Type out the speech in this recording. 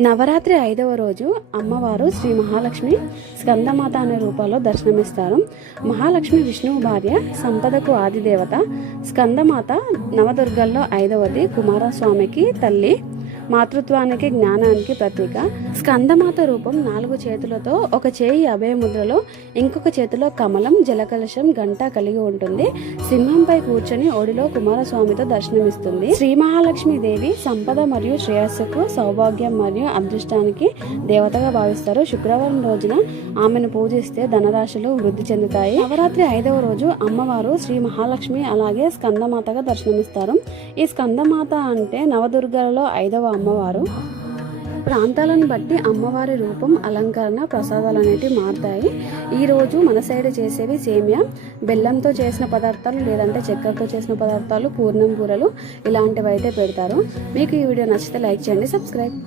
నవరాత్రి ఐదవ రోజు అమ్మవారు శ్రీ మహాలక్ష్మి స్కందమాత అనే రూపంలో దర్శనమిస్తారు. మహాలక్ష్మి విష్ణువు భార్య సంపదకు ఆదిదేవత స్కందమాత నవదుర్గల్లో ఐదవది కుమారస్వామికి తల్లి మాతృత్వానికి జ్ఞానానికి ప్రతీక. స్కందమాత రూపం నాలుగు చేతులతో ఒక చేయి అభయ ముద్రలో ఇంకొక చేతిలో కమలం జలకలశం గంట కలిగి ఉంటుంది. సింహంపై కూర్చొని ఒడిలో కుమారస్వామితో దర్శనమిస్తుంది. శ్రీ మహాలక్ష్మి దేవి సంపద మరియు శ్రేయస్సుకు సౌభాగ్యం మరియు అదృష్టానికి దేవతగా భావిస్తారు. శుక్రవారం రోజున ఆమెను పూజిస్తే ధనరాశులు వృద్ధి చెందుతాయి. నవరాత్రి ఐదవ రోజు అమ్మవారు శ్రీ మహాలక్ష్మి అలాగే స్కందమాతగా దర్శనమిస్తారు. ఈ స్కందమాత అంటే నవదుర్గలలో ఐదవ అమ్మవారు. ప్రాంతాలను బట్టి అమ్మవారి రూపం అలంకరణ ప్రసాదాలు అనేటివి మారుతాయి. ఈరోజు మన సైడ్ చేసేవి సేమియా. బెల్లంతో చేసిన పదార్థాలు లేదంటే చక్కెరతో చేసిన పదార్థాలు పూర్ణం కూరలు ఇలాంటివి అయితే పెడతారు. మీకు ఈ వీడియో నచ్చితే లైక్ చేయండి సబ్స్క్రైబ్.